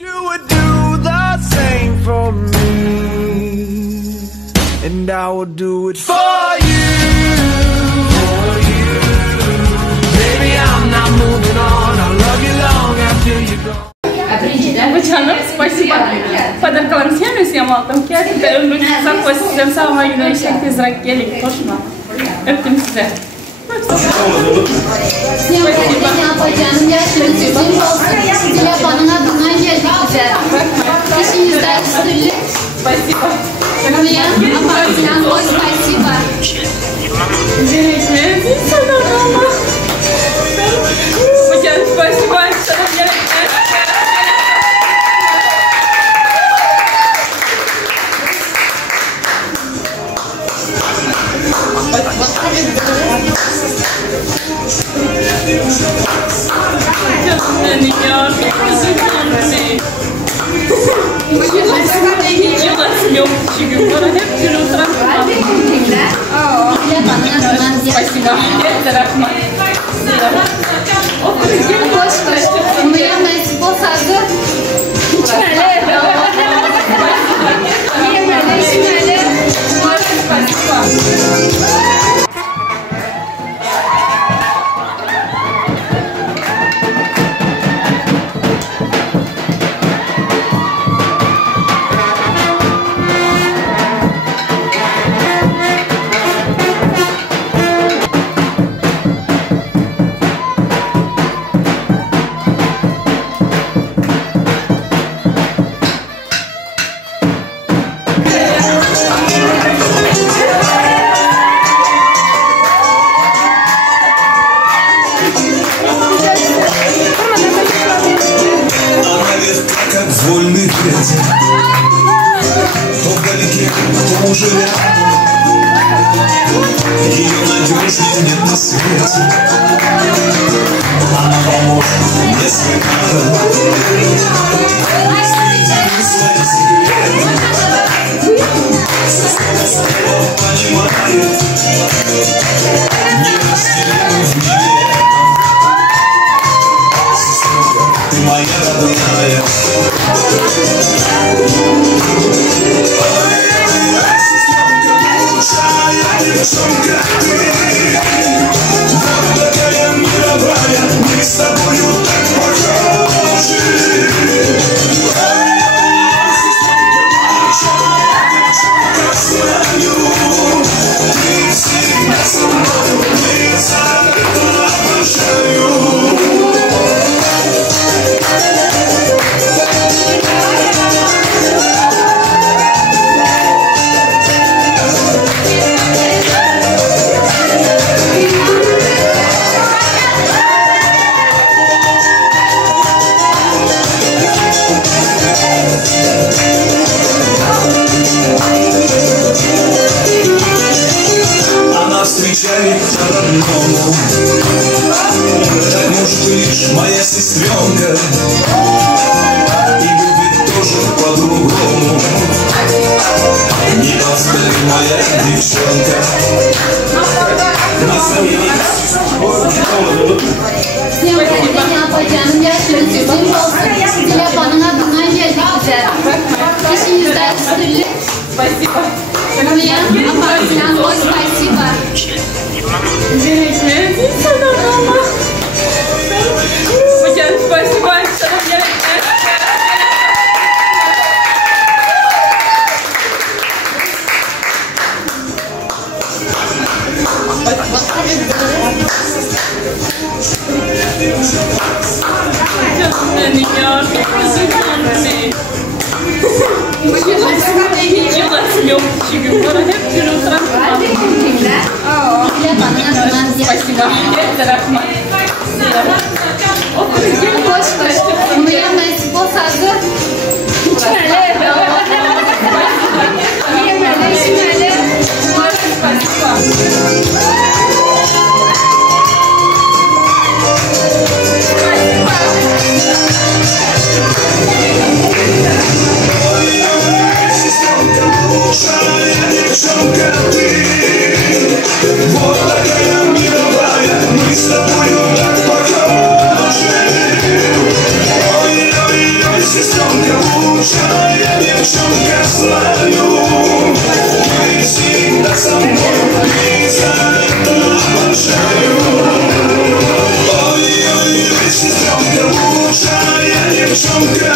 You would do the same for me, and I will do it for you. Baby, I'm not moving on. I'll love you long after you're gone. Canım, спасибо. Подаркаларım sevmesiyim aldım ki. Ömrünüzden koşacağım. Sağ günü işe tezrak gelin. Koşma. Öptüm size. Ne yapacağını gerçekten sizin olsun. Yapanın adından geldik bize. İşinizden üstünlük. Спасибо. Buraya apartman boş спасибо. Gerekmez. Sana ama. Hocam спасибо. Sana gerekmez. Спасибо. Boş boş. Buraya nasip olsaydı. İçmeli. Yemeli, içmeli. Вольный ветер, то вдалеке, то уже рядом. Ее надежнее нет на свете. Она поможет, если надо. Свои секреты понимает. Неразделимым в мире. Ты моя родная. Девчонка, ты вот такая мировая, мы с тобою так похожи. Как знаю, ты всегда со мной, ты за это обожаю. Встречает по-родному. Так может лишь моя сестренка и любит тоже по-другому. Не подскажет моя девчонка. Ne yapacağını gerçekten sizin olsun. Yapanın adından geldik bize. İşinizden üstünlük. Спасибо. Buraya apartman boş спасибо. Gerekmez. Sana ama. Hocam спасибо. Sana gerekmez. Спасибо. Boş boş. Buraya nasip olsaydı. İçmeli. Yemeli, içmeli. Девчонка, ты вот такая мировая, мы с тобою так похожи. Ой-ой-ой, сестренка, лучшая девчонка, знаю. Ты всегда со мной, и за это обожаю. Ой-ой-ой, сестренка, лучшая девчонка.